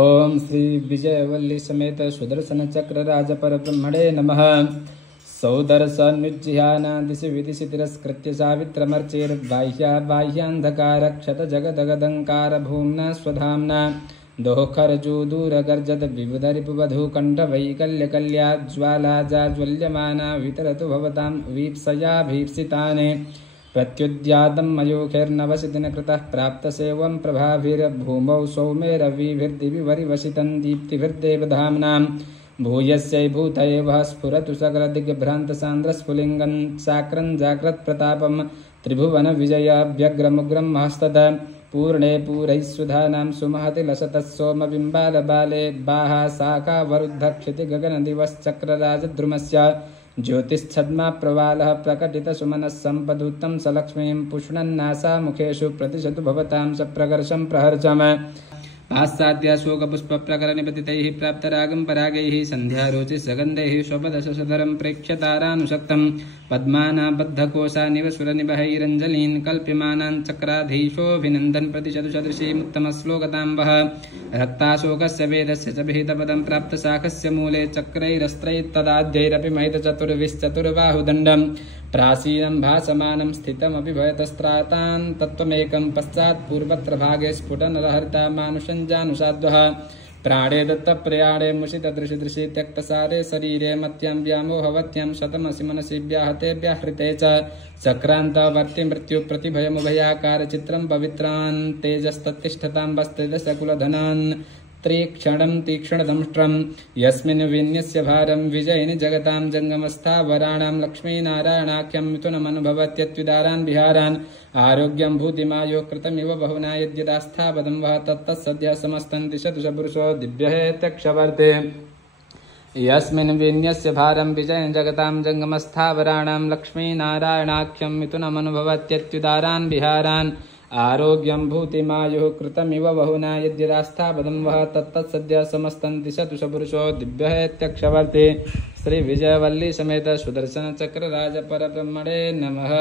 ओम श्री विजयवल्ली समेत सुदर्शन चक्र राज पर ब्रह्मणे नमः। सौदर्शनुज्जिहानादिशि विदिशि तिरस्कृत्य सावित्रमर्चेर्बाह्या बाह्यान्धकार क्षत जगदगदङ्कार भूम्ना स्वधाम्ना दोःखरजूदूरगर्जत विबुधरिपुवधूकण्ठवैकल्यकल्याज्ज्वाला जाज्वल्यमाना वितरतु भवतां वीप्सया भीप्सितानि प्रत्युद्यातं मयूखैर्नवसिदिन कृतः प्राप्तसेवं प्रभाभिर्भूमौ सौमेरविभिर्दिविवरिवसितं दीप्तिभिर्देवधाम्नां भूयस्यै भूतये वः स्फुरतु सकलदिग्भ्रान्तसान्द्रस्फुलिङ्गं चाक्रं जाग्रत्प्रतापं त्रिभुवनविजयाभ्यग्रमुग्रं महस्तदा पूर्णे पूरैस्सुधानां सुमहति लसतः सोमबिम्बालबाले बाहा शाखावरुद्धक्षितिगगनदिवश्चक्रराजद्रुमस्य ज्योतिश्छद्मा प्रवालः प्रकटितसुमनः सम्पदुत्तं सलक्ष्मीं पुष्णन्नासा मुखेषु प्रतिशतु भवतां सप्रकर्षं प्रहर्षम् पाश्चात्याशोकपुष्पप्रकरनिपतितैः प्राप्तरागं परागैः सन्ध्यारुचिसगन्धैः स्वपदशशधरं प्रेक्ष्य तारानुशक्तं पद्मानाबद्धकोशानिव सुरनिभैरञ्जलीन् कल्प्यमानान् चक्राधीशोऽभिनन्दन् प्रतिशतु सदृशीमुत्तमश्लोकतां वः रक्ताशोकस्य वेदस्य च विहितपदं प्राप्तशाखस्य मूले चक्रैरस्त्रैस्तदाद्यैरपि महितचतुर्विश्चतुर्बाहुदण्डम् प्राचीनं भासमानं स्थितमपि भयतस्त्रातान् तत्त्वमेकं पश्चात् पूर्वत्र भागे स्फुटनलहरिता मानुषं जानुषाद्वः प्राणे दत्तप्रयाणे मुषितदृशि त्यक्तसारे शरीरे मत्यां व्यामोहवत्यां शतमसि मनसि व्याहते व्याहृते च चक्रान्तवर्ति मृत्युप्रतिभयमुभयाकारचित्रं पवित्रान् तेजस्तत्तिष्ठतां वस्त्रिदशकुलधनान् त्रीक्षणं तीक्ष्णदंष्ट्रं यस्मिन् विन्यस्य भारं विजयिनि जगतां जङ्गमस्थावराणां लक्ष्मीनारायणाख्यं मिथुनमनुभवत्यत्विदारान् विहारान् आरोग्यं भूतिमायो कृतमिव बहुना यद्यदास्थापदं वः तत्तत्सद्यः समस्तं दिशतु स पुरुषो दिव्यहेत्यक्षवर्ते यस्मिन् विन्यस्य भारं विजयिनि जगतां जङ्गमस्थावराणां लक्ष्मीनारायणाख्यं मिथुनमनुभवत्यत्युदारान् विहारान् आरोग्यं भूतिमायुः कृतमिव बहुना यद्यदास्थापदं वः तत्तत्सद्यः समस्तं दिशतु स पुरुषो दिव्यहेत्यक्षवर्ते। श्री विजयवल्ली समेत सुदर्शन चक्र राज पर ब्रह्मणे नमः।